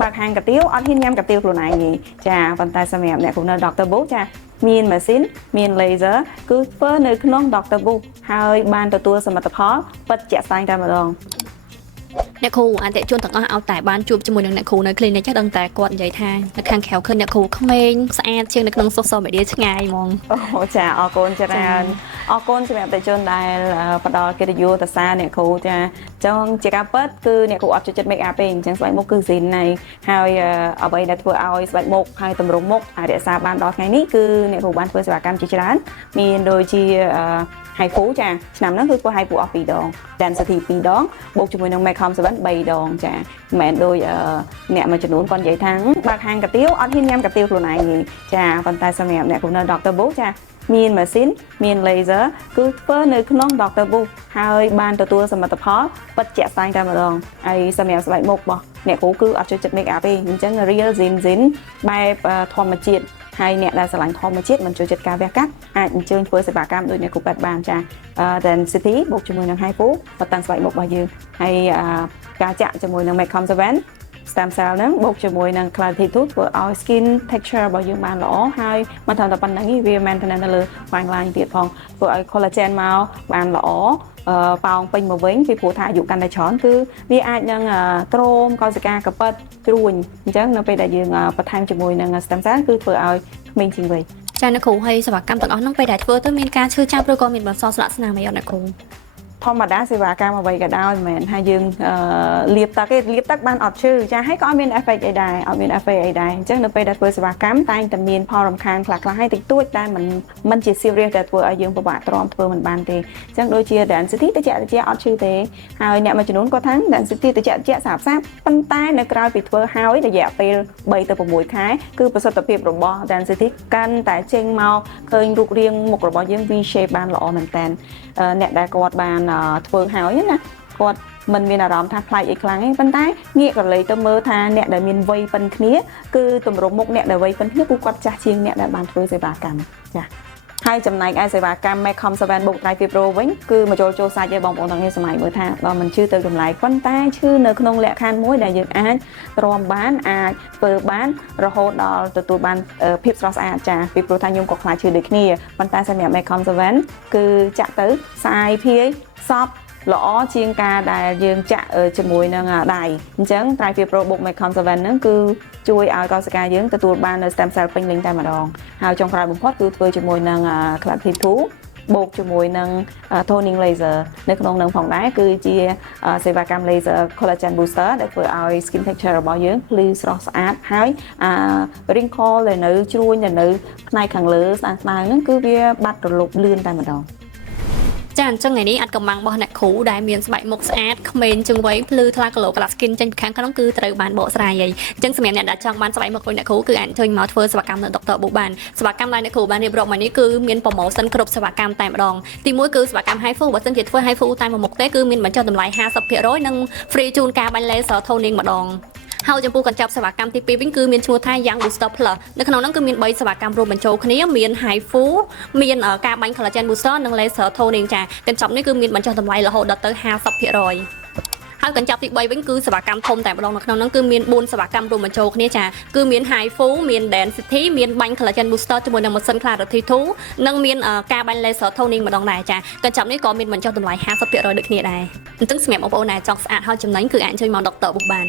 បើកហាងកាទៀវអត់ហ៊ានញ៉ាំកាទៀវខ្លួនឯងទេចាប៉ុន្តែសម្រាប់អ្នកគំនិត Dr. Book ចាមានម៉ាស៊ីនមាន laser គឺធ្វើនៅក្នុង Dr. Book ហើយបានទទួលសមិទ្ធផលពិតជាក់ស្ដែងតែម្ដងអ្នកគ្រូអតិជនទាំងអស់ឲ្យតែបានជួបជាមួយនឹងអ្នកគ្រូនៅ clinic ចឹងដឹងតែគាត់និយាយថានៅខាងក្រៅឃើញអ្នកគ្រូក្មេងស្អាតជាងនៅក្នុង social media ឆ្ងាយហ្មងអូចាអរគុណច្រើនអរគុណសម្រាប់អតិជនដែលផ្ដល់កិត្តិយសទៅសារអ្នកគ្រូចាចង់ជាការពិតគឺអ្នកគ្រូអត់ចូលចិត្ត make up ទេអញ្ចឹងស្បែកមុខគឺស៊ីនណៃហើយអ្វីដែលធ្វើឲ្យស្បែកមុខហើយទម្រង់មុខអាចរក្សាបានដល់ថ្ងៃនេះគឺអ្នកគ្រូបានធ្វើសេវាកម្មជាច្រើនមានដូចជាHIFU ចាឆ្នាំហ្នឹងគឺធ្វើ HIFU អស់2ដង density 2ដងបូកជាមួយនឹង Makeup 7 3ដងចាមិនមែនដូចអ្នកមួយចំនួនគាត់និយាយថាបើកហាងកាទៀវអត់ហ៊ានញ៉ាំកាទៀវខ្លួនឯងទេចាប៉ុន្តែសម្រាប់អ្នកគំនិត Dr. Book ចាមានម៉ាស៊ីនមាន laser គឺធ្វើនៅក្នុង Dr. Book ហើយបានទទួលសមិទ្ធផលពិតជាក់ស្ដែងតែម្ដងហើយសម្រាប់ស្បែកមុខរបស់អ្នកគ្រូគឺអត់ចូលចិត្ត make up ទេអញ្ចឹង real zin បែបធម្មជាតិហើយអ្នកដែលស្រឡាញ់ធម្មជាតិមិនចូលចិត្តការវះកាត់អាចអញ្ជើញធ្វើសេវាកម្មដូចអ្នកគ្រូពេទ្យបានចា density បូកជាមួយនឹង HIFU ទៅតាំងស្បែកមុខរបស់យើងហើយការចាក់ជាមួយនឹង Makeup 7 stem cell ហ្នឹងបូកជាមួយនឹង clarity tooth ធ្វើឲ្យ skin texture របស់យើងបានល្អហើយមិនត្រឹមតែប៉ុណ្្នឹងទេវា maintenance នៅលើ fine line ទៀតផងធ្វើឲ្យ collagen មកបានល្អប៉ោងពេញមកវិញពីព្រោះថាអាយុកាន់តែច្រើនគឺវាអាចនឹងទ្រោមកោសិកាកពិតជ្រួញអញ្ចឹងនៅពេលដែលយើងបន្ថែមជាមួយនឹង stem cell គឺធ្វើឲ្យក្មេងជាងវ័យចាអ្នកគ្រូហើយសេវាកម្មទាំងអស់ហ្នឹងពេលដែលធ្វើទៅមានការឈឺចាប់ឬក៏មានបន្សល់ស្លាកស្នាមអីអត់អ្នកគ្រូធម្មតាសេវាកម្មអ្វីក៏ដោយមិនមែនថាយើងលាបទឹកទេលាបទឹកបានអត់ឈឺចាហើយក៏អត់មាន effect អីដែរអត់មាន effect អីដែរអញ្ចឹងនៅពេលដែលធ្វើសេវាកម្មតែងតែមានផលរំខានខ្លះៗហើយតិចតួចតែមិនជា serious ដែលធ្វើឲ្យយើងពិបាកទ្រាំធ្វើមិនបានទេអញ្ចឹងដូចជា density តិចអត់ឈឺទេហើយអ្នកមួយចំនួនគាត់ថា density តិចស្អាតប៉ុន្តែនៅក្រៅពីធ្វើហើយរយៈពេល3ទៅ6ខែគឺប្រសិទ្ធភាពរបស់ density កាន់តែចេញមកឃើញរូបរាងមុខរបស់យើង V shape បានល្អមែនតើអ្នកដែលគាត់បានធ្វើហើយណាគាត់មិនមានអារម្មណ៍ថាខ្លាចអីខ្លាំងទេប៉ុន្តែងាកក៏លេទៅមើលថាអ្នកដែលមានវ័យប៉ុនគ្នាគឺទម្រង់មុខអ្នកដែលវ័យប៉ុនគ្នាគឺគាត់ចាស់ជាងអ្នកដែលបានធ្វើសេវាកម្មចាហើយចំណែកឯសេវាកម្ម Makeup 7 Book Dry Fibro វិញគឺមកចូលសាច់ឲ្យបងប្អូនទាំងនេះសម័យមើលថាបើមិនឈឺទៅចម្លែកប៉ុន្តែឈឺនៅក្នុងលក្ខខណ្ឌមួយដែលយើងអាចទ្រាំបានអាចធ្វើបានរហូតដល់ទទួលបានភាពស្រស់ស្អាតចាពីព្រោះថាខ្ញុំក៏ខ្លាចឈឺដូចគ្នាប៉ុន្តែសម្រាប់ Makeup 7គឺចាក់ទៅស្អាយភាយសពល្អជាងការដែលយើងចាក់ជាមួយនឹងដៃអញ្ចឹង Dry Fibro Book Makeup 7ហ្នឹងគឺជួយឲ្យកោសិកាយើងទទួលបាននៅ stem cell ពេញលេញតែម្ដងហើយចុងក្រោយបំផុតគឺធ្វើជាមួយនឹង Clarity 2បូកជាមួយនឹង toning laser នៅក្នុងនឹងផងដែរគឺជាសេវាកម្ម laser collagen booster ដែលធ្វើឲ្យ skin texture របស់យើងភ្លឺស្រស់ស្អាតហើយwrinkle ដែលនៅជ្រួញដែលនៅផ្នែកខាងលើស្អាតហ្នឹងគឺវាបាត់រលុបលឿនតែម្ដងចាអញ្ចឹងថ្ងៃនេះអាចកំបាំងរបស់អ្នកគ្រូដែលមានស្បែកមុខស្អាតក្មេងជាងវ័យភ្លឺថ្លាក្លោក្លា skin ចេញពីខាងក្នុងគឺត្រូវបានបកស្រាយហើយអញ្ចឹងសម្រាប់អ្នកដែលចង់បានស្បែកមុខដូចអ្នកគ្រូគឺអាចជួយមកធ្វើសេវាកម្មនៅ Dr. Book បានសេវាកម្មដែលអ្នកគ្រូបានរៀបរាប់មកនេះគឺមាន promotion គ្រប់សេវាកម្មតែម្ដងទី1គឺសេវាកម្ម HIFU បើសិនជាធ្វើ HIFU តែមួយមុខទេគឺមានបញ្ចុះតម្លៃ 50% និង free ជូនការបាញ់ laser toning ម្ដងហើយចំពោះកញ្ចប់សេវាកម្មទី2វិញគឺមានឈ្មោះថា Young Booster Plus នៅក្នុងនោះគឺមាន3សេវាកម្មរួមបញ្ចូលគ្នាមាន HIFU មានការបាញ់ Collagen Booster និង Laser Toning ចាកញ្ចប់នេះគឺមានបញ្ចុះតម្លៃរហូតដល់ទៅ 50% ហើយកញ្ចប់ទី3វិញគឺសេវាកម្មធំតែម្ដងនៅក្នុងនោះគឺមាន4សេវាកម្មរួមបញ្ចូលគ្នាចាគឺមាន HIFU មាន Density មានបាញ់ Collagen Booster ជាមួយនឹងម៉ាស៊ីន Clarity 2និងមានការបាញ់ Laser Toning ម្ដងដែរចាកញ្ចប់នេះក៏មានបញ្ចុះតម្លៃ 50% ដូចគ្នាដែរអញ្ចឹងសម្រាប់បងប្អូនដែលចង់ស្អាតហើយចំណេញគឺអាចជួយមក Dr. Book បាន